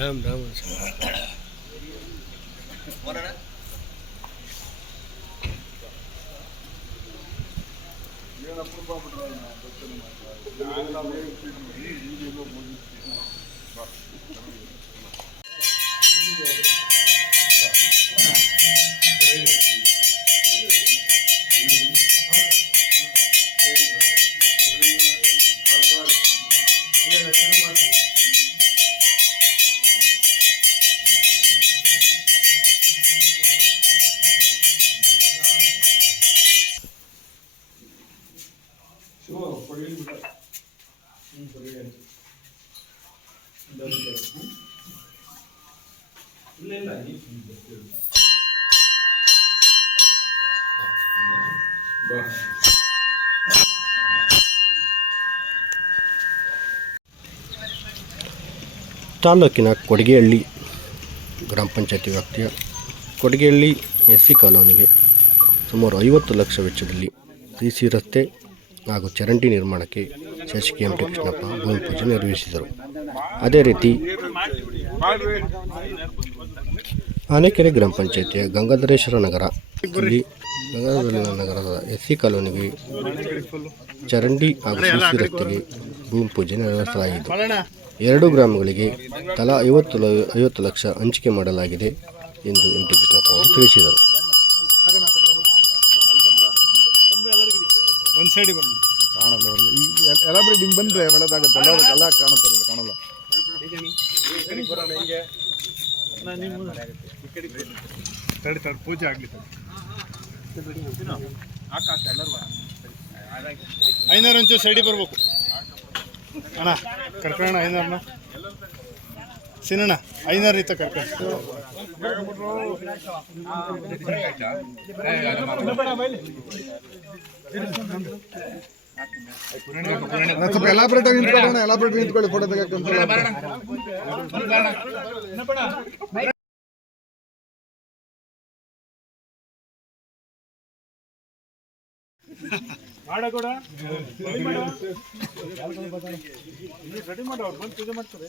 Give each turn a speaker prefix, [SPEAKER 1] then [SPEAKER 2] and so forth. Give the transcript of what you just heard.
[SPEAKER 1] Ram Ram Yeah, that's ತಾಲೂಕಿನ ಕೊಡಿಗೆಹಳ್ಳಿ ಗ್ರಾಮ ಪಂಚಾಯತಿ ವ್ಯಾಪ್ತಿಯ ಕೊಡಿಗೆಹಳ್ಳಿ ಎಸ್ ಸಿ ಕಾಲೋನಿಗೆ ಸುಮಾರು ಐವತ್ತು ಲಕ್ಷ ವೆಚ್ಚದಲ್ಲಿ ಸಿ ಸಿ ರಸ್ತೆ ಹಾಗೂ ಚರಂಡಿ ನಿರ್ಮಾಣಕ್ಕೆ ಶಾಸಕಿ ಎಂ ಟಿ ಕೃಷ್ಣಪ್ಪ ಭೂಮಿ ಪೂಜೆ ನೆರವೇರಿಸಿದರು. ಅದೇ ರೀತಿ ಆನೆಕೆರೆ ಗ್ರಾಮ ಪಂಚಾಯತಿಯ ಗಂಗಾಧರೇಶ್ವರ ನಗರ, ಇಲ್ಲಿ ಗಂಗಾಧರ ನಗರದ ಎಸ್ ಸಿ ಕಾಲೋನಿಗೆ ಚರಂಡಿ ಹಾಗೂ ಸಿ ರಸ್ತೆಗೆ ಭೂಮಿ ಪೂಜೆ ನೆರವೇರಿಸಲಾಯಿತು ಎರಡು ಗ್ರಾಮಗಳಿಗೆ ತಲಾ ಐವತ್ತು ಐವತ್ತು ಲಕ್ಷ ಹಂಚಿಕೆ ಮಾಡಲಾಗಿದೆ ಎಂದು ಎಂ ಟಿ ಕೃಷ್ಣಪ್ಪ ತಿಳಿಸಿದರು.
[SPEAKER 2] ಒಂದು ಸೈಡಿಗೆ ಬಂದ್ಬಿಡಿ
[SPEAKER 3] ಕಾಣಲ್ಲ ಅವ್ರಿಗೆ. ಈ ಎಲಾಬ್ರೇಟ್ ಹಿಂಗೆ ಬಂದರೆ ಒಳ್ಳೆದಾಗುತ್ತೆ. ಎಲ್ಲ ಎಲ್ಲ ಕಾಣುತ್ತಾರಲ್ಲ ಕಾಣಲ್ಲ.
[SPEAKER 2] ತಡಿ ತಡಿ ಪೂಜೆ ಆಗಲಿ ಐನೂರು ಒಂಚೂರು ಸೈಡಿಗೆ ಬರ್ಬೇಕು. ಅಣ್ಣ ಕರ್ಕೊಳ್ಳೋಣ ಐನೂರನ್ನ. ಸಿನಣ್ಣ ಐನೂರು ರೀತಿ ಕರ್ಕೊಂಡು
[SPEAKER 3] ಮಾಡಿ ಸ್ವಲ್ಪ ಎಲಾಬ್ರೇಟ್ ಆಗಿ ನಿಂತ್ಕೊಳ್ಳೋಣ ಎಲಾಬ್ರೇಟ್ ನಿಂತ್ಕೊಳ್ಳಿ ಫೋಟೋ ತೆಗಿಯಕ್ಕೆ ಒಂದ್ಸಲ
[SPEAKER 2] ಮಾಡ ಕೂಡ. ರೆಡಿ ಮಾಡು ಅವ್ರು ಬಂದು ಪೂಜೆ ಮಾಡ್ತಾರೆ